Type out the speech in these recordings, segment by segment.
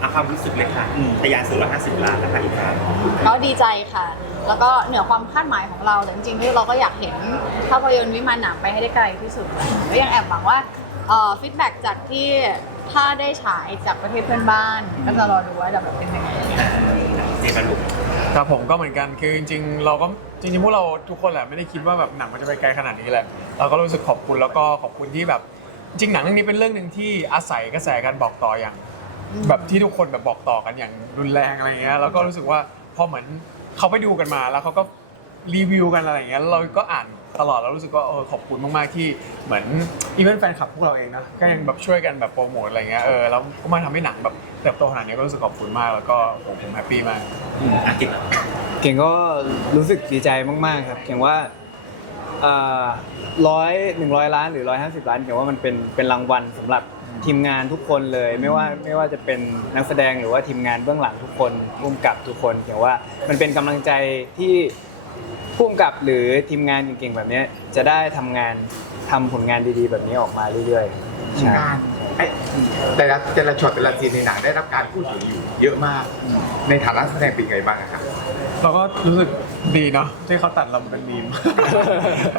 เอาความรู้สึกเลยค่ะทะยานสู่ร้อยห้าสิบล้านแล้วค่ะอีกครั้งก็ดีใจค่ะ แล้วก็เหนือความคาดหมายของเราแต่จริงๆที่เราก็อยากเห็นภาพยนตร์วิมานหนังไปให้ได้ไกลที่สุดก็ยังแอบหวังว่าฟีดแบ็กจากที่ถ้าได้ฉายจากประเทศเพื่อนบ้าน ก็จะรอดูว่าจะแบบเป็นยังไงเจกันลูกครับผมก็เหมือนกันคือจริงๆ เราก็จริงๆพวกเราทุกคนแหละไม่ได้คิดว่าแบบหนังมันจะไปไกลขนาดนี้แหละเราก็รู้สึกขอบคุณแล้วก็ขอบคุณที่แบบ จริงๆหนังเรื่องนี้เป็นเรื่องหนึ่งที่อาศัยกระแสการบอกต่ออย่าง แบบที่ทุกคนแบบบอกต่อกันอย่างรุนแรงอะไรเงี้ยแล้วก็รู้สึกว่าพอเหมือนเขาไปดูกันมา แล้วเขาก็รีวิวกันอะไรเงี้ยแล้วเราก็อ่านตลอดแล้วรู้สึกว่าเออขอบคุณมากๆที่เหมือนอีเวนต์แฟนคลับพวกเราเองนะก็ยังแบบช่วยกันแบบโปรโมทอะไรเงี้ยเออแล้วก็มาทำให้หนังแบบเติบโตขนาดนี้ก็รู้สึกขอบคุณมากแล้วก็ผมผมแฮปปี้มากอากิจ เก่งก็รู้สึกดีใจมาก ๆ ครับ เก่งว่า ร้อยหนึ่งร้อยล้านหรือร้อยห้าสิบล้านเก่งว่ามันเป็นเป็นรางวัลสำหรับทีมงานทุกคนเลย ไม่ว่าไม่ว่าจะเป็นนักแสดงหรือว่าทีมงานเบื้องหลังทุกคนพุ่มกับทุกคนเก่งว่ามันเป็นกำลังใจที่พุ่มกับหรือทีมงานเก่งๆแบบเนี้ยจะได้ทำงานทำผลงานดีๆ แบบนี้ออกมาเรื่อยๆใช่งานไอ้แต่ละแต่ละช็อตแต่ละซีนในหนังได้รับการพูดถึงอยู่เยอะมาก ในฐานะแสดงเป็นไงบ้างอะครับ เราก็รู้สึกดีเนาะที่เขาตัดเราเป็นมีม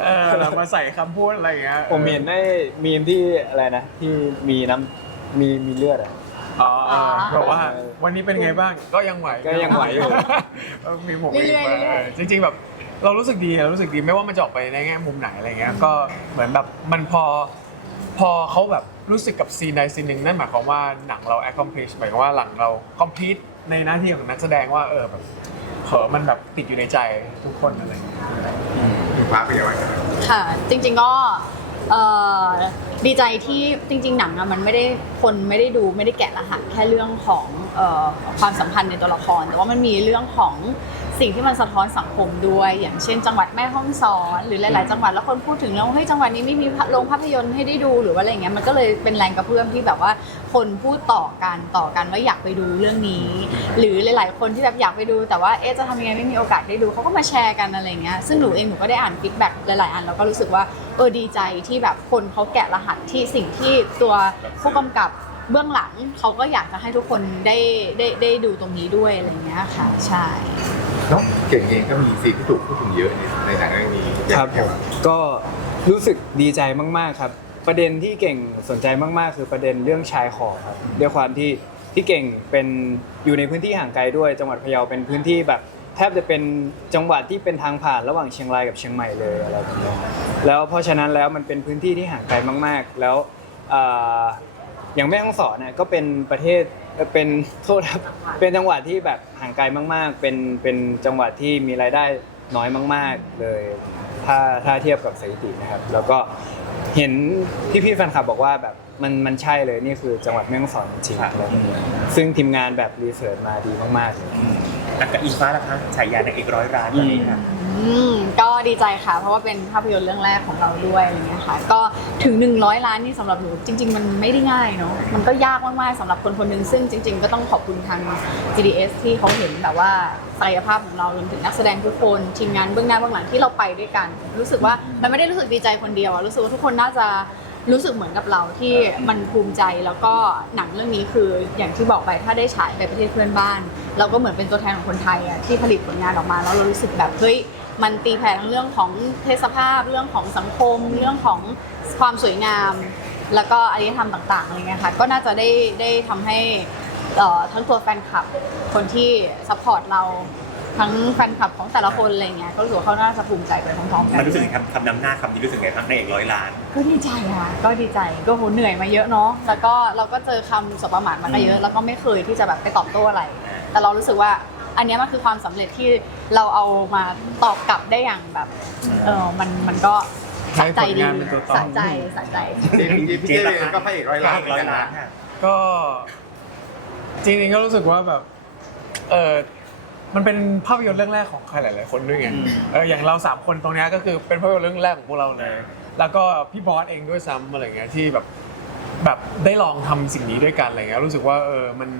เออเรามาใส่คำพูดอะไรอย่างเงี้ยผมเห็นได้มีมที่อะไรนะ ที่มีน้ำมีมีเลือดอะ อ๋อเออแบบว่าวันนี้เป็นไงบ้างก็ยังไหวก็ยังไหวอยู่ เออมีผมเรื่อยๆอีกเรื่อยๆเออจริง ๆ แบบเรารู้สึกดีเรารู้สึกดีไม่ว่ามันจะออกไปในแง่มุมไหนอะไรเงี้ยก็เหมือนแบบมันพอพอเขาแบบรู้สึกกับซีนใดซีนหนึ่งนั่นหมายความว่าหนังเรา accomplish หมายความว่าหลังเรา complete ในหน้าที่ของนักแสดงว่าเออแบบ เผลอมันแบบติดอยู่ในใจทุกคนอะไรอย่างเงี้ยคุณฟ้าเป็นไงบ้างครับค่ะ จริงๆก็เอ่อดีใจที่จริง ๆ หนังอะมันไม่ได้คนไม่ได้ดูไม่ได้แกะรหัสแค่เรื่องของเอ่อความสัมพันธ์ในตัวละคร แต่ว่ามันมีเรื่องของ สิ่งที่มันสะท้อนสังคมด้วย อย่างเช่น จังหวัดแม่ฮ่องสอน หรือหลาย ๆ จังหวัดแล้วคนพูดถึงแล้วเฮ้ยจังหวัดนี้ไม่มีโรงภาพยนตร์ให้ได้ดูหรือว่าอะไรอย่างเงี้ยมันก็เลยเป็นแรงกระเพื่อมที่แบบว่าคนพูดต่อกันต่อกันว่าอยากไปดูเรื่องนี้ หรือหลาย ๆ คนที่แบบอยากไปดู แต่ว่าเอ๊ะจะทำยังไงไม่มีโอกาสได้ดูเขาก็มาแชร์กันอะไรเงี้ยซึ่งหนูเองหนูก็ได้อ่านฟีดแบ็กหลาย ๆ อันแล้วก็รู้สึกว่าเออดีใจที่แบบคนเขาแกะรหัสที่สิ่งที่ตัวผู้กำกับเบื้องหลังเขาก็อยากจะให้ทุกคนได้ได้ได้ดูตรงนี้ด้วยอะไรเงี้ยค่ะใช่ น้องเก่งเองก็มีซีนที่ถูกพูดถึงเยอะในในหนังเรื่องนี้ครับผมก็รู้สึกดีใจมาก ๆ ครับ ประเด็นที่เก่งสนใจมาก ๆ คือประเด็นเรื่องชายขอบครับด้วยความที่ที่เก่งเป็นอยู่ในพื้นที่ห่างไกลด้วย จังหวัดพะเยาเป็นพื้นที่แบบ แทบจะเป็นจังหวัดที่เป็นทางผ่านระหว่างเชียงรายกับเชียงใหม่เลยอะไรแบบนี้แล้วเพราะฉะนั้นแล้วมันเป็นพื้นที่ที่ห่างไกลมาก ๆ แล้วอ่าอย่างแม่ฮ่องสอนเนี่ยก็เป็นประเทศ เอ่อเป็นโทษครับเป็นจังหวัดที่แบบห่างไกลมาก ๆ เป็นเป็นจังหวัดที่มีรายได้น้อยมาก ๆ เลย ถ้าถ้าเทียบกับสถิตินะครับ แล้วก็เห็นพี่ๆแฟนคลับบอกว่าแบบมันมันใช่เลยนี่คือจังหวัดแม่ฮ่องสอนจริงๆอะไรแบบนี้ซึ่งทีมงานแบบรีเสิร์ชมาดีมากๆเลย แล้วกับอีฟ้าล่ะคะฉายานางเอกร้อยล้านตอนนี้ค่ะ อืมก็ดีใจค่ะ เพราะว่าเป็นภาพยนตร์เรื่องแรกของเราด้วยอะไรเงี้ยค่ะ ก็ถึง 100 ล้านนี่สำหรับหนูจริง ๆ มันไม่ได้ง่ายเนาะมันก็ยากมากๆสำหรับคนคนหนึ่งซึ่งจริง ๆ ก็ต้องขอบคุณทาง GDS ที่เขาเห็นแบบว่าศักยภาพของเรารวมถึงนักแสดงทุกคนทีมงานเบื้องหน้าเบื้องหลังที่เราไปด้วยกัน รู้สึกว่ามันไม่ได้รู้สึกดีใจคนเดียวอะรู้สึกว่าทุกคนน่าจะรู้สึกเหมือนกับเราที่มันภูมิใจแล้วก็หนังเรื่องนี้คืออย่างที่บอกไปถ้าได้ฉายไปประเทศเพื่อนบ้าน เราก็เหมือนเป็นตัวแทนของคนไทยอะที่ผลิตผลงานออกมาแล้วเรารู้สึกแบบเฮ้ย มันตีแผ่ทั้งเรื่องของเทศภาพ เรื่องของสังคม เรื่องของความสวยงาม แล้วก็อารยธรรมต่างๆอะไรเงี้ยค่ะก็น่าจะได้ได้ทำให้เอ่อทั้งตัวแฟนคลับ คนที่ซัพพอร์ตเราทั้งแฟนคลับของแต่ละคนอะไรเงี้ยก็รู้สึกว่าเขาน่าจะภูมิใจไปพร้อมๆกัมันนรู้สึกไงคำคำนำหน้าคำนี้รู้สึกไงบ้างนางเอกร้อยล้าน ก็ดีใจค่ะก็ดีใจก็โหเหนื่อยมาเยอะเนาะแล้วก็เราก็เจอคำสบประมาทมาก็เยอะ แล้วก็ไม่เคยที่จะแบบไปตอบโต้อะไร แต่เรารู้สึกว่า อันเนี้ยมันคือความสำเร็จที่เราเอามาตอบกลับได้อย่างแบบเออมันมันก็สะใจดีให้ผลงานเป็นตัวตนสะใจสะใจเจมส์พี่เจมส์เองก็พระเอกร้อยล้านเหมือนร้อยกันล้านะนค่ะก็จริงๆก็รู้สึกว่าแบบเออมันเป็นภาพยนตร์เรื่องแรกของใครหลายๆคนด้วยไงเอออย่างเราสามคนตรงเนี้ยก็คือเป็นภาพยนตร์เรื่องแรกของพวกเราเลย แล้วก็พี่บอสเองด้วยซ้ำอะไรเงี้ยที่แบบ แบบได้ลองทำสิ่งนี้ด้วยกันอะไรเงี้ยรู้สึกว่าเออมัน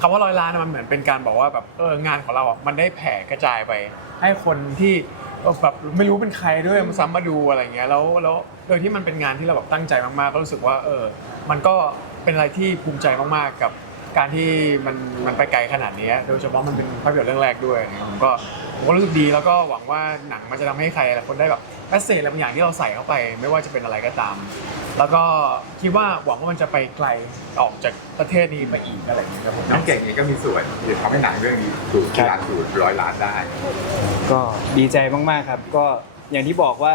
คำว่าร้อยล้านอะมันเหมือนเป็นการบอกว่าแบบเอองานของเราอะมันได้แผ่กระจายไป ให้คนที่เออแบบไม่รู้เป็นใครด้วยมาซ้ำมาดูอะไรเงี้ยแล้วแล้วโดยที่มันเป็นงานที่เราแบบตั้งใจมากๆ ก็รู้สึกว่าเออมันก็เป็นอะไรที่ภูมิใจมากๆกับการที่มันมันไปไกลขนาดนี้โดยเฉพาะมันเป็นภาพยนตร์เรื่องแรกด้วยนะครับผมก็ผมก็รู้สึกดีแล้วก็หวังว่าหนังมันจะทำให้ใครหลายคนได้แบบแมสเซจอะไรบางอย่างที่เราใส่เข้าไป ไม่ว่าจะเป็นอะไรก็ตาม แล้วก็คิดว่าหวังว่ามันจะไปไกลออกจากประเทศนี้ไปอีกอะไรอย่างเงี้ยครับผม น้องเก่งเองก็มีส่วนที่จะทำให้หนังเรื่องนี้ถูกล้านถูกร้อยล้านได้ ก็ดีใจมากๆครับ ก็อย่างที่บอกว่า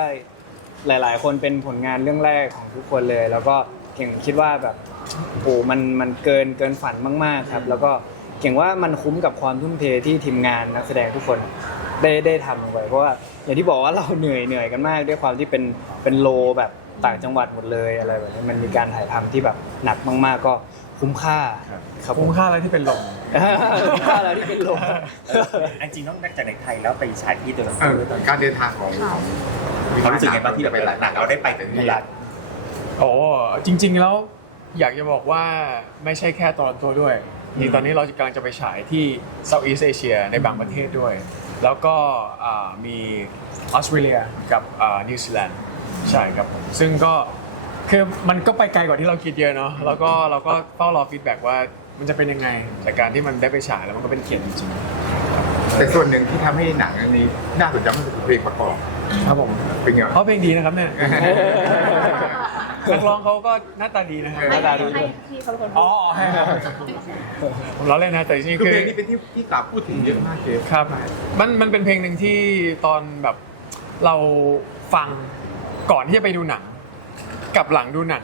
หลาย ๆ คนเป็นผลงานเรื่องแรกของทุกคนเลย แล้วก็เก่งคิดว่าแบบโอ้มันมันเกินเกินฝันมากๆครับ แล้วก็เก่งว่ามันคุ้มกับความทุ่มเทที่ทีมงานนักแสดงทุกคนได้ได้ทำลงไปเพราะว่าอย่างที่บอกว่าเราเหนื่อยเหนื่อยกันมากด้วยความที่เป็นเป็นโลแบบ ต่างจังหวัดหมดเลยอะไรแบบนี้มันมีการถ่ายทำที่แบบหนักมาก ๆ ก็คุ้มค่าครับผคุ้มมค่าอะไรที่เป็นลม คุ้มค่าแล้วที่เป็นลม อันจริงนอกจากในไทยแล้วไปฉายที่ตัวหนังเอสืออการเดินทางของค่ะ เขารู้สึกไงบ้างที่แบบหนังเราได้ไปถึงที่รัฐ โอ้จริง ๆ แล้วอยากจะบอกว่าไม่ใช่แค่ตอนตัวด้วยจริงๆตอนนี้เรากำลังจะไปฉายที่ Southeast Asia ในบางประเทศด้วย แล้วก็อ่ามีออสเตรเลียกับนิวซีแลนด์ ใช่ครับผมซึ่งก็คือมันก็ไปไกลกว่าที่เราคิดเยอะเนาะแล้วก็เราก็เฝ้ารอฟีดแบ็กว่ามันจะเป็นยังไงจากการที่มันได้ไปฉายแล้วมันก็เป็นเกียรติจริงแต่ส่วนหนึ่งที่ทำให้หนังเรื่องนี้ น่าสนใจมากคือเพลงประกอบๆครับผมเป็นไงเพราะเพลงดีนะครับเนี่ยนักร้องเขาก็หน้าตาดีนะครับหน้าตาดีให้พี่เขาเป็นคนอ๋พูอดให้ครับผมล้อเล่นนะแต่จริงๆคือคือเพลงนี้เป็นที่ที่กล่าวพูดถึงเยอะมากเลยครับมันมันเป็นเพลงหนึ่งที่ตอนแบบเราฟัง ก่อนที่จะไปดูหนัง กับหลังดูหนัง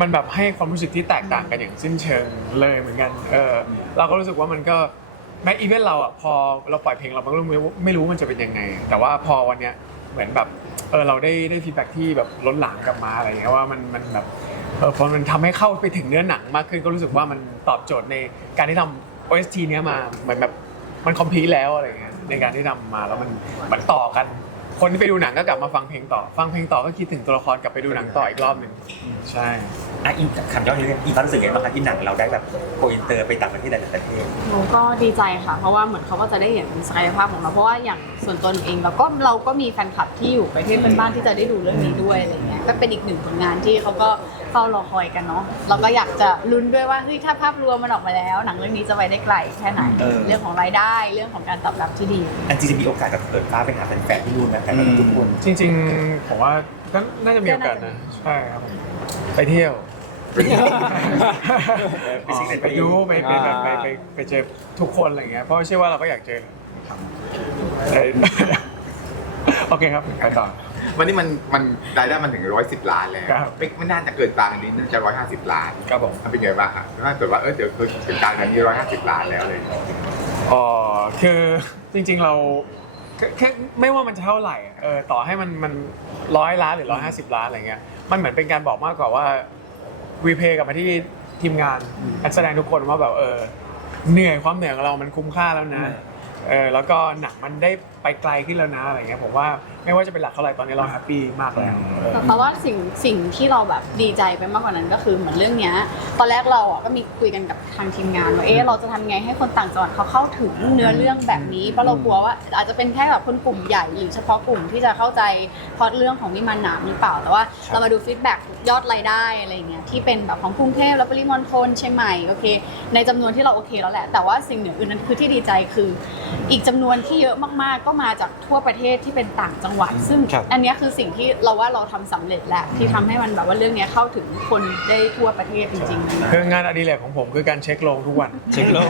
มันแบบให้ความรู้สึกที่แตกต่างกันอย่างสิ้นเชิงเลยเหมือนกัน เออเราก็รู้สึกว่ามันก็แม้อีเวนต์เราอะพอเราปล่อยเพลงเรามันก็ไม่รู้ไม่รู้มันจะเป็นยังไง แต่ว่าพอวันเนี้ยเหมือนแบบเออเราได้ได้ฟีดแบ็ที่แบบล้นหลามกลับมาอะไรเงี้ยว่ามันมันแบบเออพอมันทำให้เข้าไปถึงเนื้อหนังมากขึ้นก็รู้สึกว่ามันตอบโจทย์ในการที่ทำ OST เนี้ยมาเหมือนแบบมันคอมพลีทแล้วอะไรเงี้ยในการที่ทำมาแล้วมันมันต่อกัน คนที่ไปดูหนังก็กลับมาฟังเพลงต่อ ฟังเพลงต่อก็คิดถึงตัวละครกลับไปดูหนังต่ออีกรอบหนึ่งใช่ อะอีกคำย้อนนิดนึงอีกความรู้สึกไงบ้างคะที่หนังเราได้แบบโกอินเตอร์ไปต่างประเทศหลายๆประเทศ หนูก็ดีใจค่ะ เพราะว่าเหมือนเขาก็จะได้เห็นศักยภาพของเรา เพราะว่าอย่างส่วนตัวหนูเองเราก็เราก็มีแฟนคลับที่อยู่ประเทศเพื่อนบ้านที่จะได้ดูเรื่องนี้ด้วยอะไรเงี้ย ก็เป็นอีกหนึ่งผลงานที่เขาก็ เฝ้ารอคอยกันเนาะเราก็อยากจะลุ้นด้วยว่าเฮ้ยถ้าภาพรวมมันออกมาแล้ว หนังเรื่องนี้จะไปได้ไกลแค่ไหนเออ เรื่องของรายได้เรื่องของการตอบรับที่ดี อันจริงจะมีโอกาสแบบเปิดฟ้าไปหาแฟนๆที่นู่นไหมแต่ละทุกคน จริงๆ ผมว่าก็น่าจะมีโอกาสนะ ใช่ครับผมไปเที่ยว ไปซิกเน็ตไปดูไปไปแบบไปไปไปเจอทุกคนอะไรเงี้ยเพราะเชื่อว่าเราก็อยากเจอครับเออ โอเคครับไปต่อ วันนี้มันมันรายได้มันถึงร้อยสิบล้านแล้วครับ ไม่ไม่น่าจะเกินกลางอันนี้น่าจะร้อยห้าสิบล้านครับผม มันเป็นไงบ้างครับถ้าเกิดว่าเออเดี๋ยวเกิดกลางอันนี้ร้อยห้าสิบล้านแล้วเลยอ๋อคือจริงๆเราแค่แค่ไม่ว่ามันจะเท่าไหร่เออต่อให้มันมันร้อยล้านหรือร้อยห้าสิบล้านอะไรเงี้ยมันเหมือนเป็นการบอกมากกว่าว่าวีเพย์กลับมาที่ทีมงานนักแสดงทุกคนว่าแบบเออเหนื่อยความเหนื่อยของเรามันคุ้มค่าแล้วนะเออแล้วก็หนังมันได้ ไปไกลขึ้นแล้วนะอะไรเงี้ยผมว่าไม่ว่าจะเป็นหลักเท่าไหร่ตอนนี้เราแฮปปี้มากแล้วเออแต่แต่ว่าสิ่งสิ่งที่เราแบบดีใจไปมากกว่านั้นก็คือเหมือนเรื่องเนี้ยตอนแรกเราอะก็มีคุยกันกับทางทีมงานว่าเอ๊ะเราจะทำไงให้คนต่างจังหวัดเขาเข้าถึงเนื้อเรื่องแบบนี้เพราะเรากลัวว่า อาจจะเป็นแค่แบบคนกลุ่มใหญ่หรือเฉพาะกลุ่มที่จะเข้าใจพล็อตเรื่องของวิมานหนามหรือเปล่าแต่ว่าเรามาดูฟีดแบ็กยอดรายได้อะไรเงี้ยที่เป็นแบบของกรุงเทพและปริมณฑลเชียงใหม่โอเค ในจำนวนที่เราโอเคแล้วแหละแต่ว่าสิ่งเหนืออื่นนั้นคือที่ดีใจคือ อีกจำนวนที่เยอะมากๆก็มาจากทั่วประเทศที่เป็นต่างจังหวัด ซึ่งครับอันเนี้ยคือสิ่งที่เราว่าเราทำสำเร็จแหละที่ทำให้มันแบบว่าเรื่องเนี้ยเข้าถึงคนได้ทั่วประเทศจริงๆคืองานอดิเรกของผมคือการเช็คลงทุกวันเช็คโลก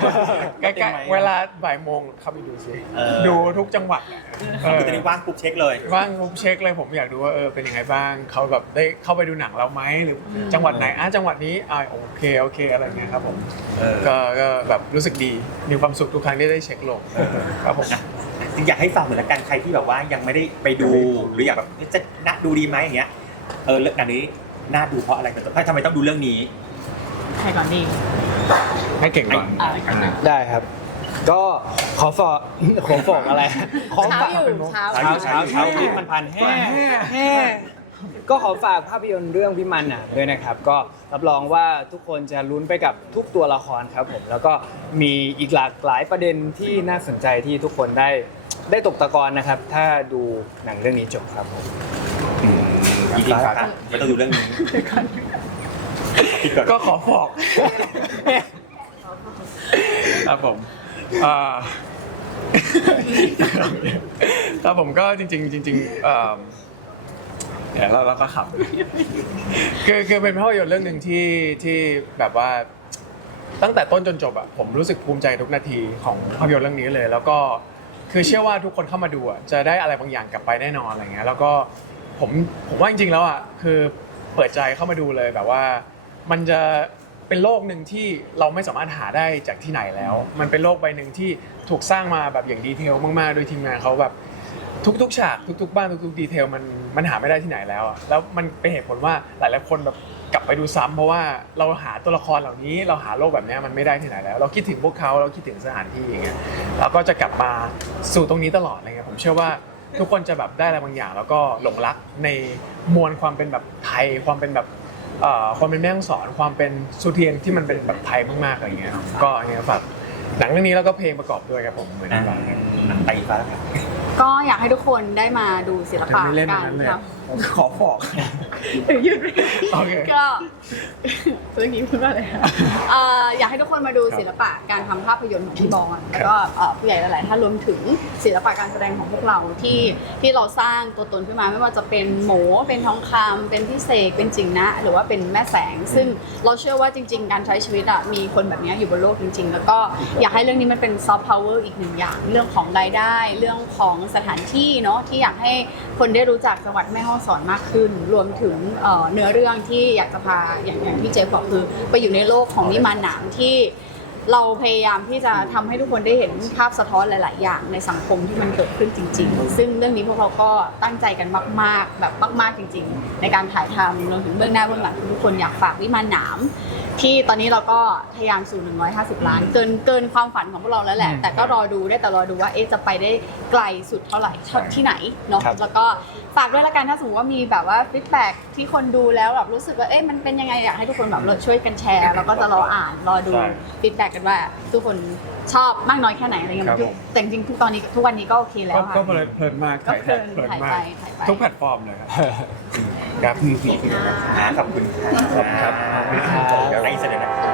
ใกล้ๆเวลาบ่ายโมงเข้าไปดูสิเออ ดูทุกจังหวัดอะเออคือจะได้ว่างปุ๊บเช็คเลย ว่างผมเช็คเลยผมอยากดูว่าเออเป็นยังไงบ้างเขาแบบได้เข้าไปดูหนังเราไหมหรืออจังหวัดไหนอะจังหวัดนี้อ่าโอเคโอเคอะไรเงี้ยครับผมเออก็ก็แบบรู้สึกดีมีความสุขทุกครั้งที่ได้เช็คลงครับผมจริงอยากให้ฟังเหมือนกันใครที่แบบว่ายังไม่ได้ไปดูหรืออยากแบบจะน่าดูดีไหมอย่างเงี้ยเออเรื่องนี้น่าดูเพราะอะไรกันต่อทำไมต้องดูเรื่องนี้ใครก่อนดีให้เก่งก่อนอะได้ครับ ก็ขอฝากขอฝากอะไร ขอเช้าฝากอยู่เช้าเช้าเช้าเช้าเช้าวิมันพันแห่แห่ก็ขอฝากภาพยนตร์เรื่องวิมันอะด้วยนะครับ ก็รับรองว่าทุกคนจะลุ้นไปกับทุกตัวละครครับผม แล้วก็มีอีกหลากหลายประเด็นที่น่าสนใจที่ทุกคนได้ ได้ตกตะกอนนะครับ ถ้าดูหนังเรื่องนี้จบครับผมจริงๆครับไม่ต้องดูเรื่องนี้ปิดก่อนก็ขอบอกครับผมอ่าครับผมก็จริง ๆ จริงๆเอ่อเดี๋ยวเราเราก็ขับ คือคือเป็นภาพยนตร์เรื่องหนึ่งที่ที่แบบว่าตั้งแต่ต้นจนจบอะผมรู้สึกภูมิใจทุกนาทีของภาพยนตร์เรื่องนี้เลย แล้วก็ คือเชื่อว่าทุกคนเข้ามาดูอะจะได้อะไรบางอย่างกลับไปแน่นอนอะไรเงี้ยแล้วก็ผมผมว่าจริงๆแล้วอะคือเปิดใจเข้ามาดูเลยแบบว่า มันจะเป็นโลกหนึ่งที่เราไม่สามารถหาได้จากที่ไหนแล้ว มันเป็นโลกใบหนึ่งที่ถูกสร้างมาแบบอย่างดีเทลมากๆ โดยทีมงานเขาแบบ ทุกๆฉากทุกๆบ้านทุกๆดีเทลมันมันหาไม่ได้ที่ไหนแล้วอะแล้วมันเป็นเหตุผลว่าหลายๆคนแบบกลับไปดูซ้ำเพราะว่าเราหาตัวละครเหล่านี้เราหาโลกแบบเนี้ยมันไม่ได้ที่ไหนแล้ว เราคิดถึงพวกเขาเราคิดถึงสถานที่อย่างเงี้ยเราก็จะกลับมาสู่ตรงนี้ตลอดอะไรเงี้ยผมเชื่อว่าทุกคนจะแบบได้อะไรบางอย่าง แล้วก็หลงรักในมวลความเป็นแบบไทยความเป็นแบบเอ่อความเป็นแม่ฮ่องสอนความเป็นสุเทียนที่มันเป็นแบบไทยมากๆอะไรเงี้ยก็อันนี้ฝากหนังเรื่องนี้แล้วก็เพลงประกอบด้วยครับผมเหมือนกัน หนังไตฟ้า กันก็อยากให้ทุกคนได้มาดูศิลปะไม่เล่นอักานรนั้นเลยทผม ขอบอกำหยุดโอเค ก็เมื่อกี้พูดว่าอะไรคะเอ่ออยากให้ทุกคนมาดูศิลปะการทำภาพยนตร์ของพี่บอลแล้วก็เอ่อผู้ใหญ่หลายๆท่านรวมถึงศิลปะการแสดงของพวกเราที่ที่เราสร้างตัวตนขึ้นมาไม่ว่าจะเป็นหมูเป็นทองคำเป็นพิเศษเป็นจริงนะ หรือว่าเป็นแม่แสง ซึ่งเราเชื่อว่าจริง ๆ การใช้ชีวิตอะมีคนแบบนี้อยู่บนโลกจริง ๆ แล้วก็อยากให้เรื่องนี้มันเป็นซอฟต์พาวเวอร์อีกหนึ่งอย่าง เรื่องของรายได้ เรื่องของสถานที่เนาะที่อยากให้คนได้รู้จักจังหวัดแม่ฮ่องสอนมากขึ้น รวมถึงเนื้อเรื่องที่อยากจะพาอย่างอย่างที่เจฟบอกคือ ไปอยู่ในโลกของนิมานหนามที่เราพยายามที่จะทำให้ทุกคนได้เห็นภาพสะท้อนหลาย ๆ อย่างในสังคมที่มันเกิดขึ้นจริง ๆ ซึ่งเรื่องนี้พวกเราก็ตั้งใจกันมาก ๆ แบบมาก ๆ จริง ๆ ในการถ่ายทำรวมถึงเบื้องหน้าเบื้องหลังทุกคนอยากฝากวิมานหนาม ที่ตอนนี้เราก็ทะยานสู่ 150 ล้าน เกินเกินความฝันของพวกเราแล้วแหละ แต่ก็รอดูได้แต่รอดูว่าเอ๊ะจะไปได้ไกลสุดเท่าไหร่ที่ไหนเนาะครับแล้วก็ฝากด้วยละกันถ้าสมมติว่ามีแบบว่าฟีดแบ็ที่คนดูแล้วแบบรู้สึกว่าเอ๊ะมันเป็นยังไงอยากให้ทุกคนแบบช่วยกันแชร์ แล้วก็จะรออ่านรอดูใช่ฟีดแบ็กกันว่าทุกคนชอบมากน้อยแค่ไหนอะไรเงี้ยครับทุกผมแต่จริงๆทุกตอนนี้ทุกวันนี้ก็โอเคแล้วก็ค่ะก็เพลินเพลินมากก็เพลินเพลินถ่ายมาไปกถ่ายไปทุกแพลตฟอร์มเลยครับ ครับขอบคุณครับขอบคุณครับไอ้เสด็จนะ